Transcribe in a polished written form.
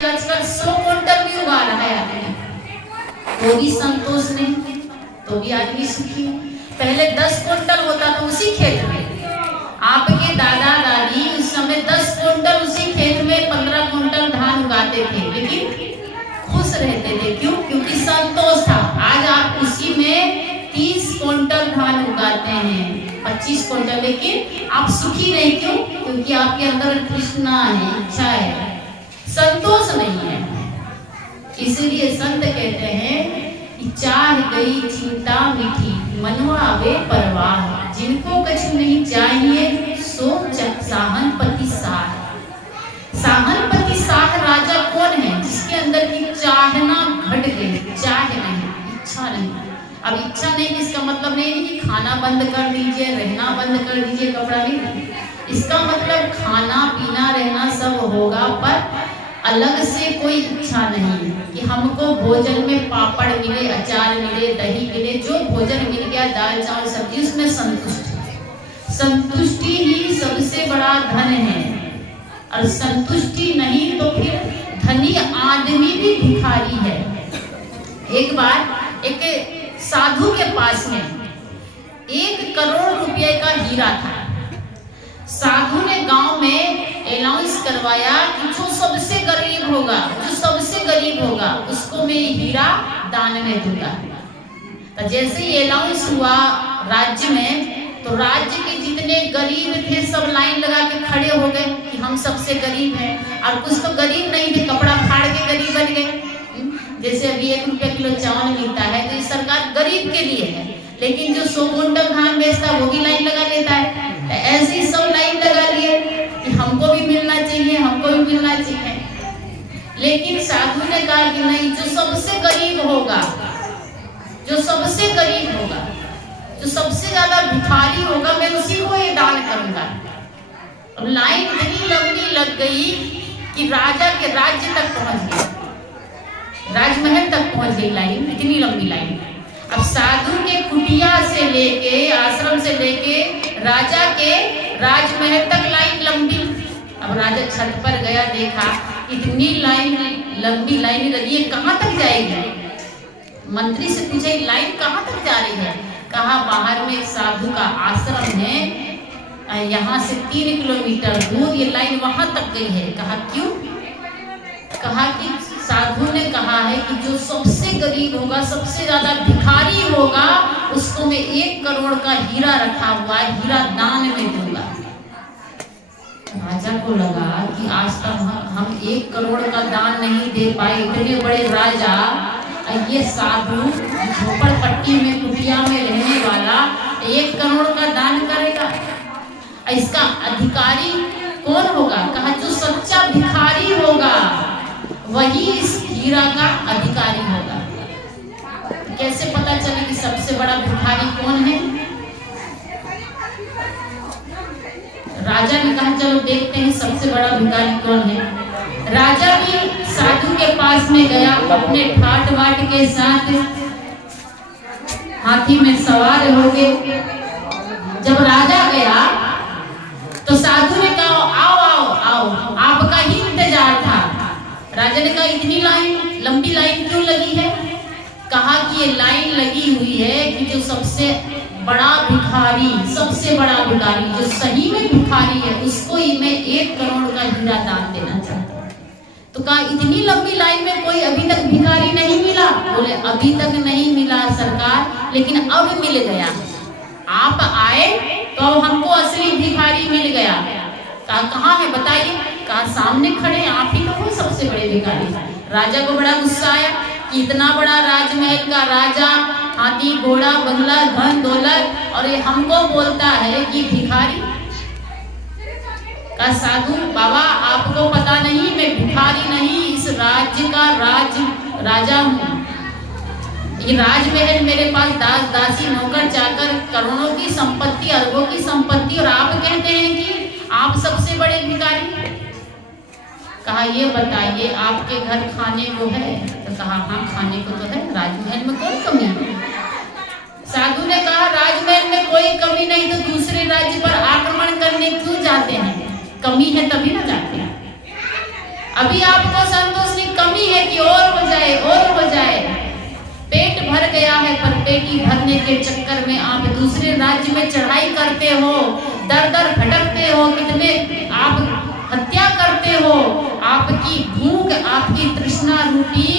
आजकल 100 क्विंटल भी उगा रहा है आदमी, तो भी संतोष नहीं, तो भी आदमी सुखी। पहले 10 क्विंटल होता था उसी खेत में, आपके दादा दादी उस समय 10 क्विंटल उसी खेत में 15 क्विंटल धान उगाते थे, लेकिन खुश रहते थे। क्यों? क्योंकि संतोष था। आज आप उसी में 30 क्विंटल धान उगाते हैं, 25 क्विंटल, लेकिन आप सुखी नहीं। क्यों? क्योंकि आपके अंदर तृष्णा है, इच्छा है, संतोष नहीं है। इसलिए संत कहते हैं कि चाह गई चिंता मीठी, मनवा वे परवाह, जिनको कछु नहीं चाहिए सो साहनपति साह। साहनपति साह राजा कौन है? जिसके अंदर की चाहना घट गई, चाह नहीं, इच्छा नहीं। अब इच्छा नहीं इसका मतलब नहीं है कि खाना बंद कर दीजिए, रहना बंद कर दीजिए, कपड़ा नहीं। इसका मतलब खाना पीना रहना सब होगा, पर अलग से कोई इच्छा नहीं कि हमको भोजन में पापड़ मिले, अचार मिले, दही मिले, जो भोजन मिल गया, दाल चावल सब्जी, उसमें संतुष्टि ही सबसे बड़ा धन है। और संतुष्टि नहीं तो फिर धनी आदमी भी भिखारी है। एक बार एक साधु के पास में 1 करोड़ रुपए का हीरा था। साधु ने गांव में अनाउंस करवाया कि जो सबसे गरीब होगा उसको मैं हीरा दान में दूंगा। तो जैसे ही अनाउंस हुआ राज्य में, तो राज्य के जितने गरीब थे सब लाइन लगा के खड़े हो गए कि हम सबसे गरीब हैं। और कुछ तो गरीब नहीं थे, कपड़ा फाड़ के गरीब बन गए। जैसे अभी 1 रुपया किलो चावल मिलता है, तो ये सरकार गरीब के लिए है, लेकिन जो 100 क्विंटल धान बेचता है वो भी लाइन लगा लेता है। ऐसे ही सब लाइन लगा लिए कि हमको भी मिलना चाहिए, हमको भी मिलना चाहिए। लेकिन साधु ने कहा कि नहीं, जो सबसे गरीब होगा, जो सबसे ज्यादा भिखारी होगा, मैं उसी को ये दान करूंगा। अब लाइन इतनी लंबी लग गई कि राजा के राज्य तक पहुंच गई, राजमहल तक पहुंच गई लाइन, इतनी लंबी लाइन। अब साधु के कुटिया से लेके, आश्रम से लेके राजा के राजमहल तक लाइन लंबी। अब राजा छत पर गया, देखा इतनी लंबी लाइन लगी है, कहाँ तक जाएगी? मंत्री से पूछा लाइन कहाँ तक जा रही है? कहा बाहर में एक साधु का आश्रम है, यहाँ से 3 किलोमीटर दूर ये लाइन वहां तक गई है। कहा क्यों? कहा कि साधु ने कहा है कि जो सबसे गरीब होगा, सबसे ज्यादा भिखारी होगा, उसको मैं 1 करोड़ का हीरा रखा हुआ है, हीरा दान में दूंगा। राजा को लगा कि आज तक हम 1 करोड़ का दान नहीं दे पाए, इतने बड़े राजा, ये साधु झोपड़पट्टी में कुटिया में रहने वाला 1 करोड़ का दान करेगा? इसका अधिकारी कौन होगा? कहा जो सच्चा भिखारी होगा वही इस हीरा का अधिकारी होगा। कैसे पता चले कि सबसे बड़ा भिखारी कौन है? राजा ने कहा चलो देखते हैं सबसे बड़ा भिखारी कौन है। राजा भी साधु के पास में गया, अपने ठाट बाट के साथ हाथी में सवार हो गए। जब राजा गया तो साधु ने कहा आओ आओ आओ, आपका ही इंतजार था। राजा ने कहा इतनी लंबी लाइन क्यों लगी है? कहा कि ये लाइन लगी हुई है कि जो सबसे बड़ा भिखारी, जो सही में भिखारी है, उसको ही मैं 1 करोड़ का हीरा दान देना चाहता हूँ। तो कहा इतनी लंबी लाइन में कोई अभी तक भिखारी नहीं मिला? बोले अभी तक नहीं मिला सरकार, लेकिन अब मिल गया। आप आए तो अब हमको असली भिखारी मिल गया। कहा कहाँ है बताइए? कहा सामने खड़े, आप ही तो हो सबसे बड़े भिखारी। राजा को बड़ा गुस्सा आया कि इतना बड़ा राजमहल का राजा, हाथी घोड़ा बंगला धन दौलत, और ये हमको बोलता है कि भिखारी। का साधु बाबा आपको पता नहीं, मैं भिखारी नहीं, इस राज्य का राजा हूँ। ये राजमहल मेरे पास दास दासी नौकर चाकर, करोड़ों की संपत्ति, अरबों की संपत्ति, और आप कहते हैं कि आप सबसे बड़े भिखारी। कहा ये बताइए आपके घर खाने को है? तो कहा हाँ खाने को तो है, राजमहल में कौन कमी है? साधु ने कहा राजमहल में कोई कमी नहीं, तो दूसरे राज्य पर आक्रमण करने क्यों जाते हैं? कमी है तभी ना जाते हैं। अभी आपको संतोष चाहती है कि और हो जाए और हो जाए। पेट भर गया है पर पेटी भरने के चक्कर में आप दूसरे राज्य में चढ़ाई करते हो, दर दर भटकते हो, कितने आप हत्या करते हो। आपकी भूख, आपकी तृष्णा रूपी